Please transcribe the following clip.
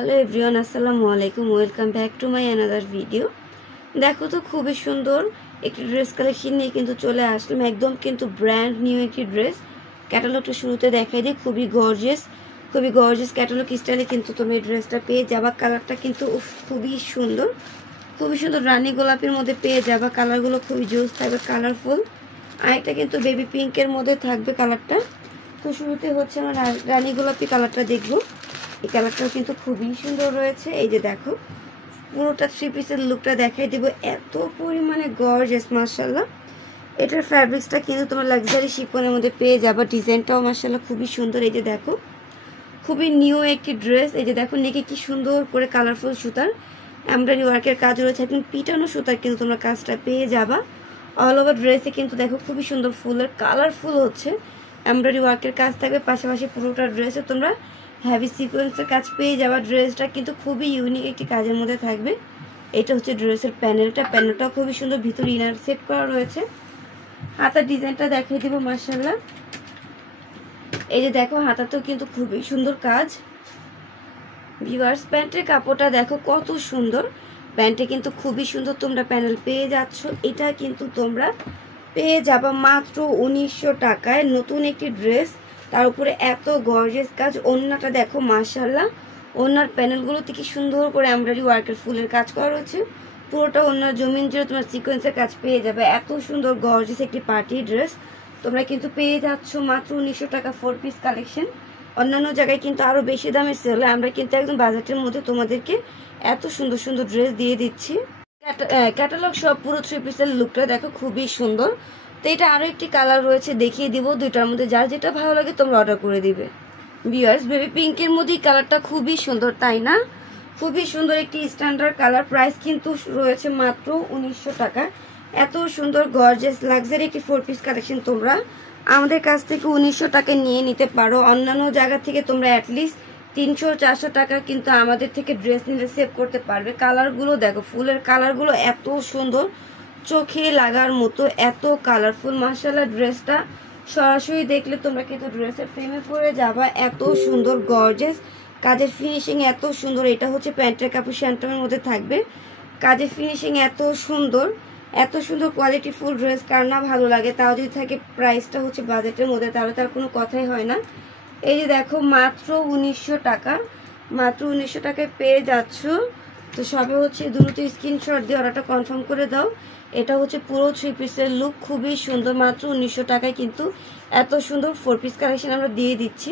Hello everyone, আসসালামু আলাইকুম। Welcome back to my another video. দেখো তো, খুবই সুন্দর একটি ড্রেস কালেকশন নিয়ে কিন্তু চলে আসলাম। একদম কিন্তু ব্র্যান্ড নিউ একটি ড্রেস। ক্যাটালগটা শুরুতে দেখাই দিই। খুবই গর্জিয়াস ক্যাটালগ স্টাইলে কিন্তু তুমি এই ড্রেসটা পেয়ে যাবা। কালারটা কিন্তু খুবই সুন্দর রানী গোলাপির মধ্যে পেয়ে যাবা। কালারগুলো খুবই জোস থাকবে, কালারফুল। আর একটা কিন্তু বেবি পিঙ্কের মধ্যে থাকবে কালারটা। তো শুরুতে হচ্ছে আমরা রানী গোলাপি কালারটা দেখবো। এই কালারটাও কিন্তু খুবই সুন্দর রয়েছে। এই যে দেখো, পুরোটা থ্রি পিসের লুকটা দেখাই দেবো। এত পরিমাণে গর্জিয়াস, মাশাআল্লাহ। এটার ফ্যাব্রিক্সটা কিন্তু তোমার লাক্সারি শিফনের মধ্যে পেয়ে যাবে। ডিজাইনটাও মাশাআল্লাহ খুবই সুন্দর। এই যে দেখো, খুবই নিউ একটি ড্রেস। এই যে দেখো, নেকে কি সুন্দর করে কালারফুল সুতার এমব্রয়ডারি ওয়ার্কের কাজ রয়েছে। একদম পিটানো সুতার কিন্তু তোমরা কাজটা পেয়ে যাবা। অল ওভার ড্রেসে কিন্তু দেখো খুবই সুন্দর ফুলের কালারফুল হচ্ছে এমব্রয়ডারি ওয়ার্কের কাজ থাকবে। পাশাপাশি পুরোটা ড্রেসে তোমরা হ্যাভি সিকোয়েন্সের কাজ পেয়ে যাওয়া। ড্রেসটা কিন্তু খুবই ইউনিক একটি কাজের মধ্যে থাকবে। এটা হচ্ছে ড্রেসের প্যানেলটাও খুবই সুন্দর। ভিতরে ইনার সেট করা রয়েছে। হাতার ডিজাইনটা দেখিয়ে দিব মাশাআল্লাহ। এই যে দেখো, হাতাতেও কিন্তু খুবই সুন্দর কাজ। ভিউয়ার্স, প্যান্টের কাপড়টা দেখো কত সুন্দর। প্যান্টে কিন্তু খুবই সুন্দর তোমরা প্যানেল পেয়ে যাচ্ছ। এটা কিন্তু তোমরা পেয়ে যাবা মাত্র 1900 টাকায়। নতুন একটি ড্রেস, তার উপরে এত গর্জিয়াস কাজ। ওড়নাটা দেখো মাশাআল্লাহ। ওড়নার প্যানেলগুলোতে কি সুন্দর করে এমব্রয়ডারি ওয়ার্কের ফুলের কাজ করা রয়েছে। পুরোটা ওড়নার জমিন জুড়ে তোমার সিকোয়েন্সের কাজ পেয়ে যাবে। এত সুন্দর গর্জিয়াস একটি পার্টি ড্রেস তোমরা কিন্তু পেয়ে যাচ্ছ মাত্র 1900 টাকা। 4 পিস কালেকশন। অন্যান্য জায়গায় কিন্তু আরো বেশি দামে সেল হয়। আমরা কিন্তু একদম বাজেটের মধ্যে তোমাদেরকে এত সুন্দর ড্রেস দিয়ে দিচ্ছি। ক্যাটালগ সব পুরো 3 পিসের লুকটা দেখো খুবই সুন্দর। তো এটা আরো একটি কালার রয়েছে, দেখিয়ে দিব। দুইটার মধ্যে যার যেটা ভালো লাগে তোমরা অর্ডার করে দিবে। ভিউয়ার্স, বেবি পিঙ্কের মধ্যে কালারটা খুবই সুন্দর, তাই না? খুবই সুন্দর একটি স্ট্যান্ডার্ড কালার। প্রাইস কিন্তু রয়েছে মাত্র 1900 টাকা। এত সুন্দর গর্জিয়াস লাক্সারি একটি 4 পিস কালেকশন তোমরা আমাদের কাছ থেকে 1900 টাকা নিয়ে নিতে পারো। অন্যান্য জায়গা থেকে তোমরা অ্যাটলিস্ট 300-400 টাকা কিন্তু আমাদের থেকে ড্রেস নিলে সেভ করতে পারবে। কালারগুলো দেখো, ফুলের কালারগুলো এত সুন্দর, চোখে লাগার মতো, এত কালারফুল। মাশাআল্লাহ, ড্রেসটা সরাসরি দেখলে তোমরা কিন্তু ড্রেসের প্রেমে পড়ে যাবা। এত সুন্দর গর্জিয়াস কাজের ফিনিশিং, এত সুন্দর। এটা হচ্ছে প্যান্টের কাপড়, শ্যান্টমের মধ্যে থাকবে। কাজের ফিনিশিং এত সুন্দর কোয়ালিটি ফুল ড্রেস কার না ভালো লাগে। তাও যদি থাকে প্রাইসটা হচ্ছে বাজেটের মধ্যে, তাহলে তার কোনো কথাই হয় না। এই যে দেখো, মাত্র 1900 টাকা। মাত্র 1900 টাকায় পেয়ে যাচ্ছ। তো সবে হচ্ছে দ্রুত স্ক্রিনশট দিয়ে অর্ডারটা কনফার্ম করে দাও। এটা হচ্ছে পুরো 3 পিসের লুক, খুবই সুন্দর। মাত্র 1900 টাকায় কিন্তু এত সুন্দর 4 পিস কালেকশন আমরা দিয়ে দিচ্ছি।